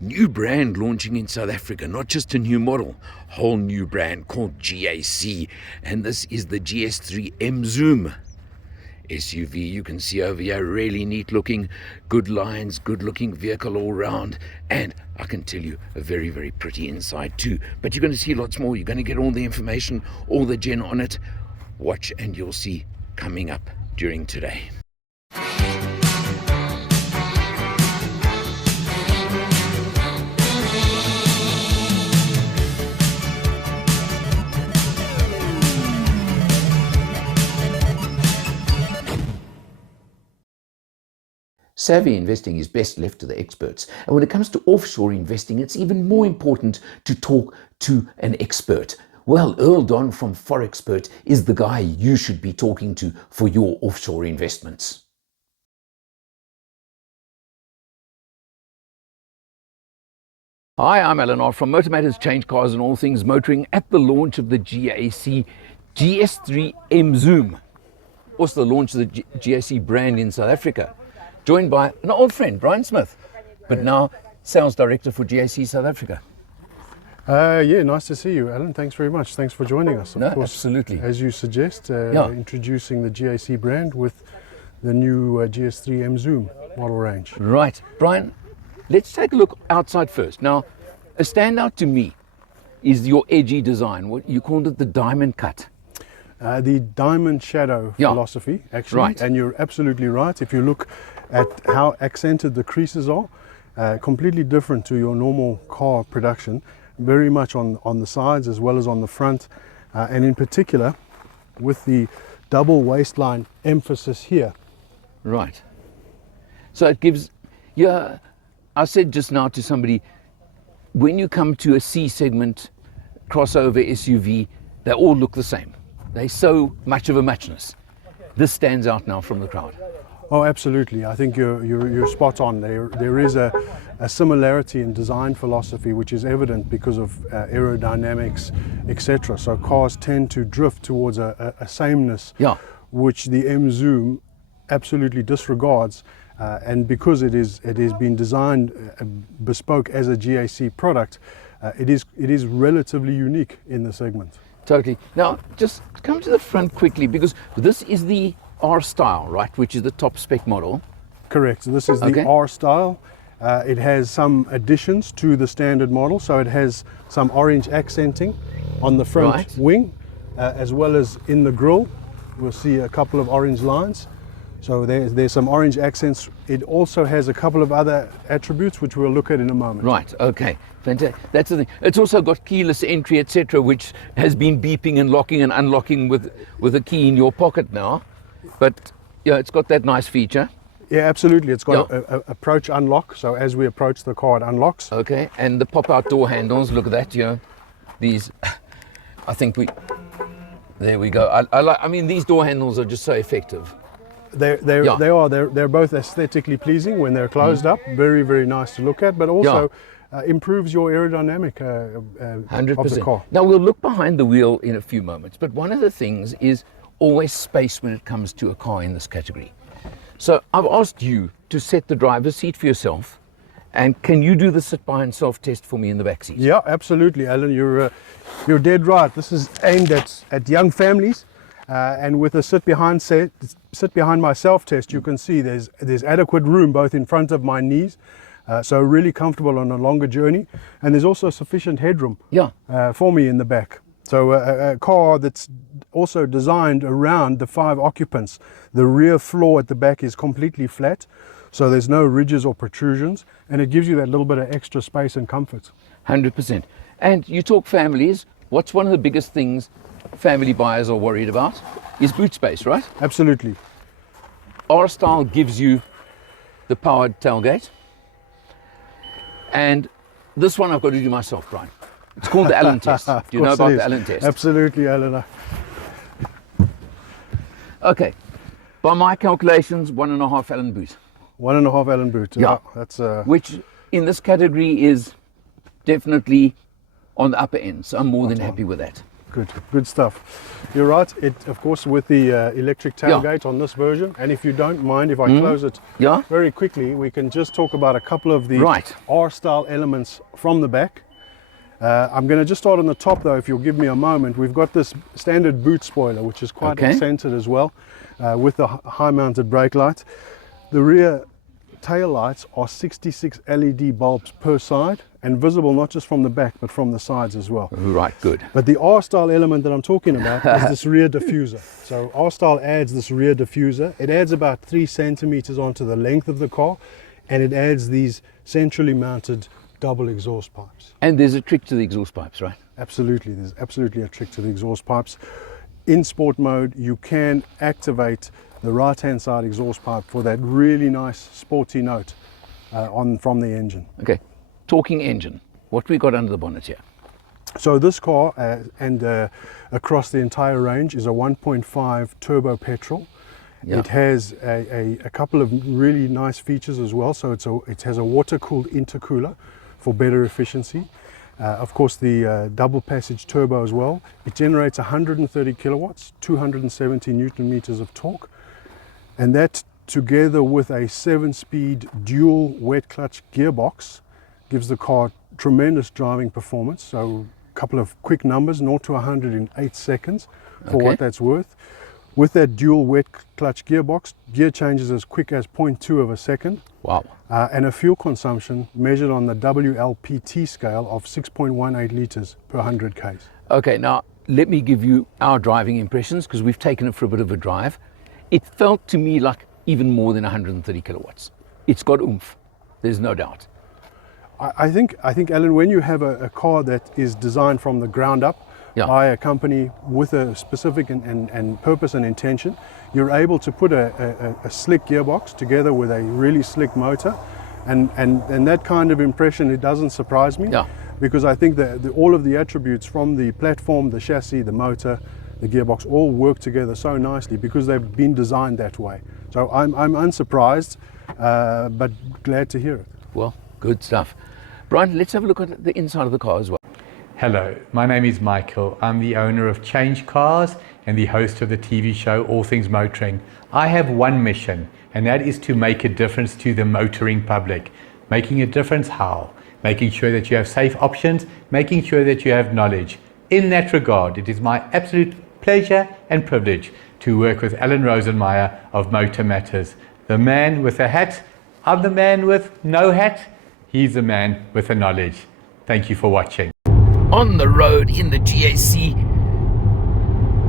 new brand launching in South Africa, not just a new model, whole new brand called GAC, and this is the GS3 EMZOOM SUV. You can see over here, really neat looking, good lines, good looking vehicle all round, and I can tell you a very, very pretty inside too. But you're going to see lots more. You're going to get all the information, all the gen on it. Watch and you'll see coming up during today. Savvy investing is best left to the experts. And when it comes to offshore investing, it's even more important to talk to an expert. Well, Earl Don from Forexpert is the guy you should be talking to for your offshore investments. Hi, I'm Eleanor from MotorMatters, CHANGECARS and all things motoring at the launch of the GAC GS3 EMZOOM. Also the launch of the GAC brand in South Africa. Joined by an old friend, Brian Smith, but now sales director for GAC South Africa. Yeah, nice to see you, Alan. Thanks very much. Thanks for joining us. Of course, absolutely. As you suggest, introducing the GAC brand with the new GS3 EMZOOM model range. Right. Brian, let's take a look outside first. Now, a standout to me is your edgy design. What you called it, the diamond cut. The diamond shadow philosophy, actually. Right. And you're absolutely right. If you look at how accented the creases are, completely different to your normal car production, very much on the sides as well as on the front, and in particular with the double waistline emphasis here. Right. So it gives, I said just now to somebody, when you come to a C segment crossover SUV, they all look the same. They're so much of a muchness. This stands out now from the crowd. Oh, absolutely. I think you're spot on. There is a similarity in design philosophy which is evident because of aerodynamics, etc. So cars tend to drift towards a sameness, which the EMZOOM absolutely disregards. And because it is been designed bespoke as a GAC product, it is relatively unique in the segment. Totally. Now, just come to the front quickly, because this is the R style, right, which is the top spec model. Correct. This is the R style. It has some additions to the standard model. So it has some orange accenting on the front wing, as well as in the grille. We'll see a couple of orange lines. So there's some orange accents. It also has a couple of other attributes which we'll look at in a moment. Right, okay. Fantastic. That's the thing. It's also got keyless entry, etc., which has been beeping and locking and unlocking with a key in your pocket now. But yeah, it's got that nice feature. Yeah, absolutely. It's got a approach unlock. So as we approach the car, it unlocks. Okay, and the pop-out door handles. Look at that. These. I think there we go. I mean, these door handles are just so effective. They are. They're both aesthetically pleasing when they're closed up. Very, very nice to look at, but also improves your aerodynamic 100%. Of the car. Now we'll look behind the wheel in a few moments, but one of the things is always space when it comes to a car in this category. So I've asked you to set the driver's seat for yourself, and can you do the sit behind self test for me in the back seat? Yeah, absolutely, Alan. You're dead right. This is aimed at young families. And with a sit behind myself test, you can see there's adequate room both in front of my knees, so really comfortable on a longer journey, and there's also sufficient headroom for me in the back. So a car that's also designed around the 5 occupants. The rear floor at the back is completely flat, so there's no ridges or protrusions, and it gives you that little bit of extra space and comfort. 100%. And you talk families. What's one of the biggest things family buyers are worried about is boot space, right? Absolutely. R style gives you the powered tailgate, and this one I've got to do myself, Brian. It's called the Allen test. Do you know about the Allen test? Absolutely, Eleanor. Okay, by my calculations, 1.5 Allen boot. 1.5 Allen boot. Yeah, that's which in this category is definitely on the upper end. So I'm more than happy with that. Good stuff. You're right. It, of course, with the electric tailgate on this version, and if you don't mind, if I close it very quickly, we can just talk about a couple of the R-style elements from the back. I'm going to just start on the top though, if you'll give me a moment. We've got this standard boot spoiler, which is quite accented as well, with the high mounted brake light. The rear tail lights are 66 LED bulbs per side, and visible not just from the back but from the sides as well. Right, good. But the R-style element that I'm talking about is this rear diffuser. So R-style adds this rear diffuser. It adds about 3 centimeters onto the length of the car, and it adds these centrally mounted double exhaust pipes. And there's a trick to the exhaust pipes, right? Absolutely, there's absolutely a trick to the exhaust pipes. In sport mode, you can activate the right-hand side exhaust pipe for that really nice sporty note from the engine. Okay, talking engine, what we got under the bonnet here? So this car across the entire range is a 1.5 turbo petrol. It has a couple of really nice features as well. So it has a water-cooled intercooler for better efficiency. Of course, the double passage turbo as well. It generates 130 kilowatts, 270 Newton meters of torque. And that, together with a 7-speed dual wet clutch gearbox, gives the car tremendous driving performance. So a couple of quick numbers, 0 to 100 in 8 seconds for what that's worth. With that dual wet clutch gearbox, gear changes as quick as 0.2 of a second. Wow. And a fuel consumption measured on the WLPT scale of 6.18 litres per 100 Ks. Okay, now let me give you our driving impressions, because we've taken it for a bit of a drive. It felt to me like even more than 130 kilowatts. It's got oomph, there's no doubt. I think, Alan, when you have a car that is designed from the ground up by a company with a specific and purpose and intention, you're able to put a slick gearbox together with a really slick motor, and that kind of impression, it doesn't surprise me, because I think that all of the attributes from the platform, the chassis, the motor, the gearbox all work together so nicely because they've been designed that way. So I'm unsurprised, but glad to hear it. Well, good stuff. Brian, let's have a look at the inside of the car as well. Hello, my name is Michael. I'm the owner of CHANGECARS and the host of the TV show All Things Motoring. I have one mission, and that is to make a difference to the motoring public. Making a difference how? Making sure that you have safe options, making sure that you have knowledge. In that regard, it is my absolute pleasure and privilege to work with Alan Rosenmeyer of MotorMatters. The man with a hat, I'm the man with no hat, he's the man with the knowledge. Thank you for watching. On the road in the GAC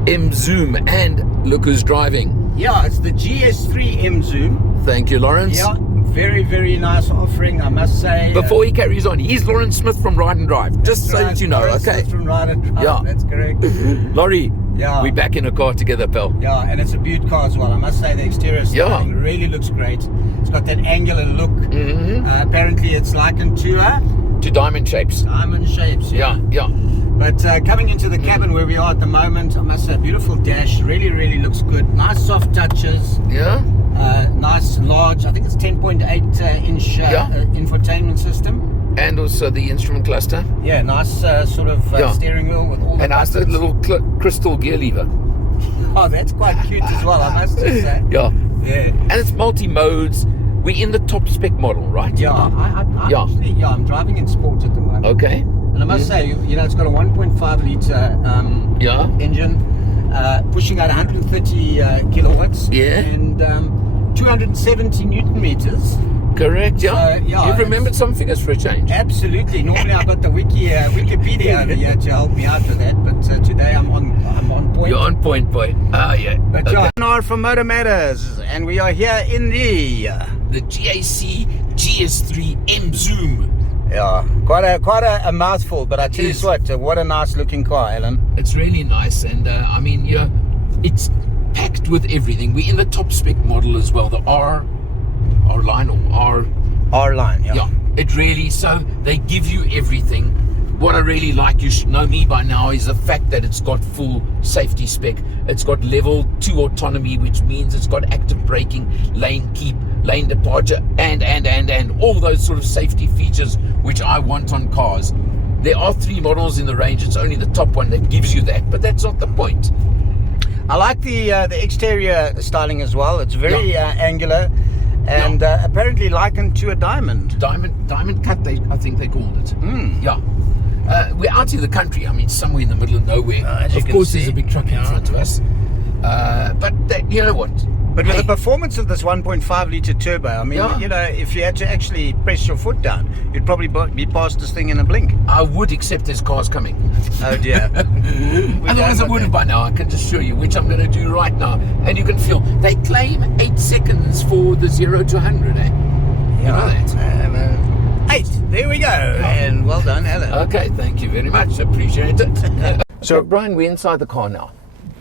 EMZOOM, and look who's driving. Yeah, it's the GS3 EMZOOM. Thank you, Lawrence. Yeah, very, very nice offering, I must say. Before he carries on, he's Lawrence Smith from Ride and Drive, just so that you know. Lawrence Smith from Ride and Drive, Yeah, that's correct. Laurie, we're back in a car together, pal. Yeah, and it's a beaut car as well. I must say the exterior styling really looks great. It's got that angular look. Apparently it's likened to diamond shapes. Diamond shapes, yeah. But coming into the cabin where we are at the moment, I must say, beautiful dash, really looks good. Nice soft touches. Yeah. Nice large, I think it's 10.8 inch infotainment system. And also the instrument cluster. Yeah, nice sort of steering wheel with all the and nice little crystal gear lever. Oh, that's quite cute as well, I must just say. Yeah. And it's multi-modes. We're in the top spec model, right? Yeah, I'm driving in sport at the moment. Okay. And I must say, you know, it's got a 1.5 litre engine, pushing out 130 kilowatts. Yeah. And 270 Newton meters. Correct, So, You've remembered some figures for a change. Absolutely. Normally I've got the Wikipedia over here to help me out with that, but today I'm on point. You're on point, boy. Yeah. But John from MotorMatters, and we are here in the GAC GS3 EMZOOM. Yeah, quite a mouthful, but I tell you what a nice looking car, Alan. It's really nice, and I mean, it's packed with everything. We're in the top spec model as well, the R line or R line, yeah. It really, so they give you everything. What I really like, you should know me by now, is the fact that it's got full safety spec. It's got level 2 autonomy, which means it's got active braking, lane keep, lane departure, and all those sort of safety features which I want on cars. There are 3 models in the range. It's only the top one that gives you that, but that's not the point. I like the exterior styling as well. It's very angular and apparently likened to a diamond. Diamond cut, I think they called it. Yeah. We're out in the country. I mean, somewhere in the middle of nowhere. Of course, there's a big truck in front of us. But you know what? But with the performance of this 1.5 litre turbo, I mean, you know, if you had to actually press your foot down, you'd probably be past this thing in a blink. I would, accept there's cars coming. Oh dear. Otherwise I would have by now, I can just assure you, which I'm going to do right now. And you can feel, they claim 8 seconds for the 0 to 100, eh? You know that? 8, there we go. And well done, Alan. Okay, thank you very much, appreciate it. So Brian, we're inside the car now.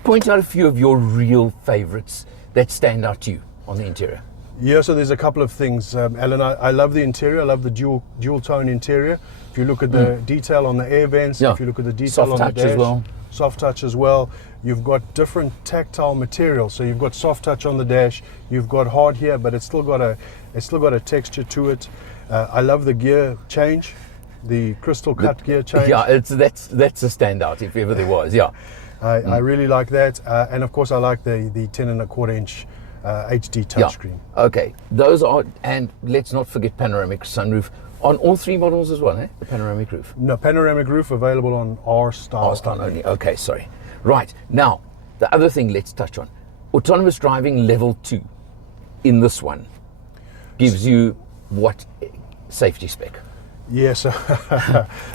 Point out a few of your real favourites that stand out to you on the interior. Yeah, so there's a couple of things, Alan. I love the interior. I love the dual tone interior. If you look at the detail on the air vents, if you look at the detail soft on the touch dash, as well. Soft touch as well. You've got different tactile materials. So you've got soft touch on the dash. You've got hard here, but it's still got a texture to it. I love the gear change, the crystal cut gear change. Yeah, that's a standout if ever there was. Yeah. I really like that, and of course I like the 10 1/4 inch HD touchscreen. Okay, those are, and let's not forget panoramic sunroof on all 3 models as well, eh? The panoramic roof. No, panoramic roof available on R style. R style only. Okay, sorry. Right, now the other thing let's touch on, autonomous driving level 2 in this one gives you what safety spec? Yes,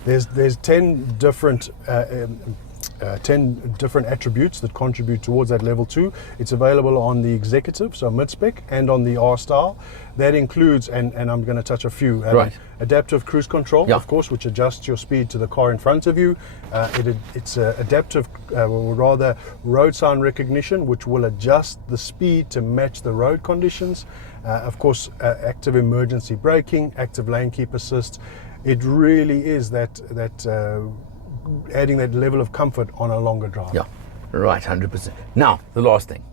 there's 10 different 10 different attributes that contribute towards that level 2. It's available on the executive, so mid-spec, and on the R style. That includes, and I'm going to touch a few, adaptive cruise control, of course, which adjusts your speed to the car in front of you. It's adaptive, or rather road sign recognition, which will adjust the speed to match the road conditions. Of course, active emergency braking, active lane keep assist. It really is that adding that level of comfort on a longer drive. Yeah, right, 100%. Now, the last thing,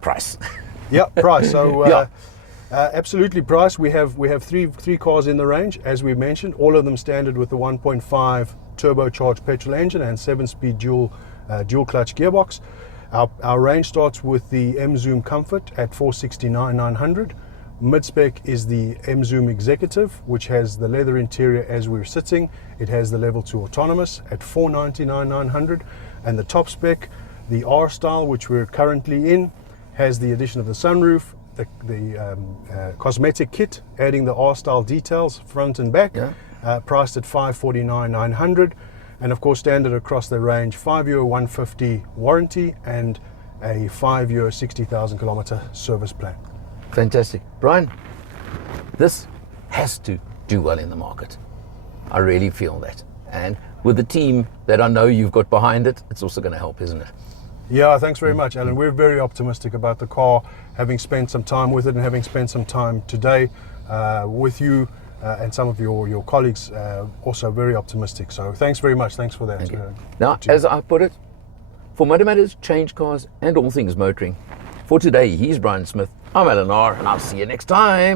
price. Yeah, price. So absolutely price. We have three cars in the range, as we mentioned, all of them standard with the 1.5 turbocharged petrol engine and 7-speed dual clutch gearbox. Our range starts with the EMZOOM Comfort at 469,900. Mid-spec is the EMZOOM Executive, which has the leather interior as we're sitting. It has the level 2 autonomous at 499,900. And the top spec, the R style, which we're currently in, has the addition of the sunroof, the cosmetic kit, adding the R style details front and back, priced at 549,900. And of course, standard across the range, 5-year 150 warranty and a 5-year 60,000 kilometer service plan. Fantastic. Brian, this has to do well in the market. I really feel that. And with the team that I know you've got behind it, it's also going to help, isn't it? Yeah, thanks very much, Alan. We're very optimistic about the car, having spent some time with it and having spent some time today with you and some of your colleagues, also very optimistic. So thanks very much. Thanks for that. Now, as I put it, for MotorMatters, Change Cars and all things motoring, for today, he's Brian Smith. I'm Alan R, and I'll see you next time.